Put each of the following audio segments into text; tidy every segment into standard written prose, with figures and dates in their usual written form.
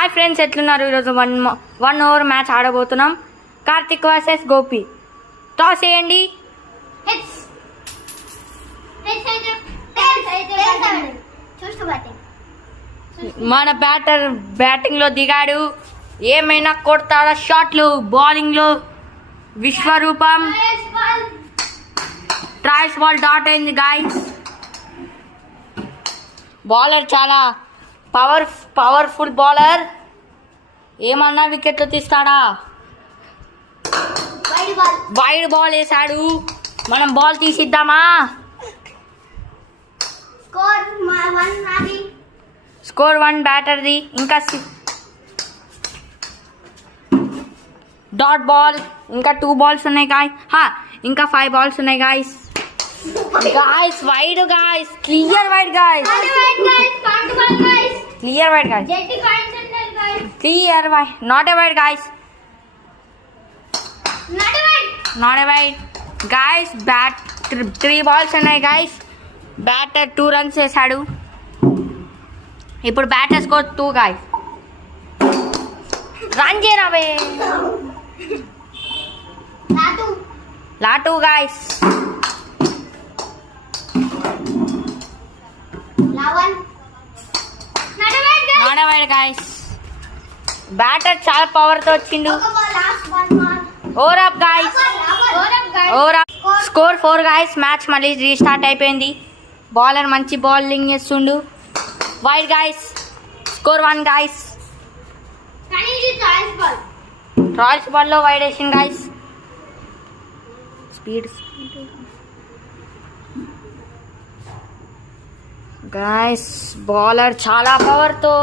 Hi friends, ఎట్లున్నారు? ఈరోజు one over match ఆడబోతున్నాం. కార్తిక్ వర్సెస్ గోపి. టాస్ వేయండి. మన బ్యాటర్ బ్యాటింగ్ లో దిగాడు. ఏమైనా కొడతాడా షాట్లు. బౌలింగ్ లో విశ్వరూపం. ట్రైస్ బాల్ డాట్ అయింది గాయ్స్. బౌలర్ చాలా పవర్ఫుల్ బౌలర్. ఏమన్నా వికెట్లు తీస్తాడా? వైడ్ బాల్ వేసాడు. మనం బాల్ తీసిద్దామా? స్కోర్ 1 బ్యాటర్ది. ఇంకా డాట్ బాల్. ఇంకా 2 బాల్స్ ఉన్నాయి గాయ్. ఇంకా 5 బాల్స్ ఉన్నాయి guys. Guys wide guys. Clear wide guys. Clear wide guys. Clear wide. Not a wide guys. Not a wide guys. Bat 3 balls ఉన్నాయి గాయస్. బ్యాటర్ 2 రన్స్ వేసాడు. ఇప్పుడు బ్యాటర్ స్కోర్ 2 గాయస్. రన్ చేయరావే. లాటు guys. Not a wide guys. Batter చాలా power తో వచ్చిండు. Over up guys. Over up. Score 4 guys. Match మళ్ళీ restart అయిపోయింది. బౌలర్ మంచి బౌలింగ్ చేస్తుండు. Wide guys. స్కోర్ 1 గాయస్. ట్రాయల్స్ బాల్ లో వైడ్ వేసింది గాయస్. Speed guys. బౌలర్ చాలా పవర్ తో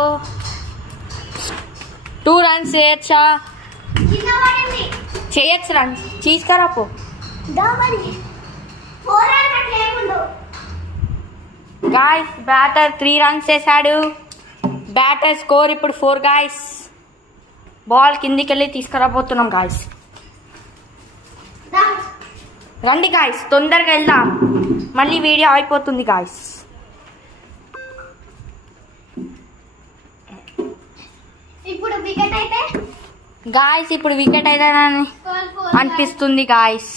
2 రన్స్ చేయొచ్చా? చేయొచ్చు రన్స్. తీసుకురాపో గాయస్. బ్యాటర్ 3 రన్స్ వేసాడు. బ్యాటర్ స్కోర్ ఇప్పుడు 4 గాయస్. బాల్ కిందికి వెళ్ళి తీసుకురాబోతున్నాం గాయస్. రండి గాయస్, తొందరగా వెళ్దాం. మళ్ళీ వీడియో అయిపోతుంది గాయస్. గాయస్ ఇప్పుడు వికెట్ అయితే అనిపిస్తుంది guys.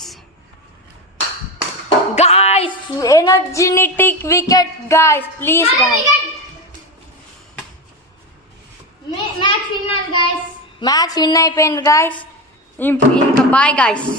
Guys energetic wicket guys. Please guys. Match win అయిపోయింది గాయస్. ఇంకా బాయ్ గాయస్.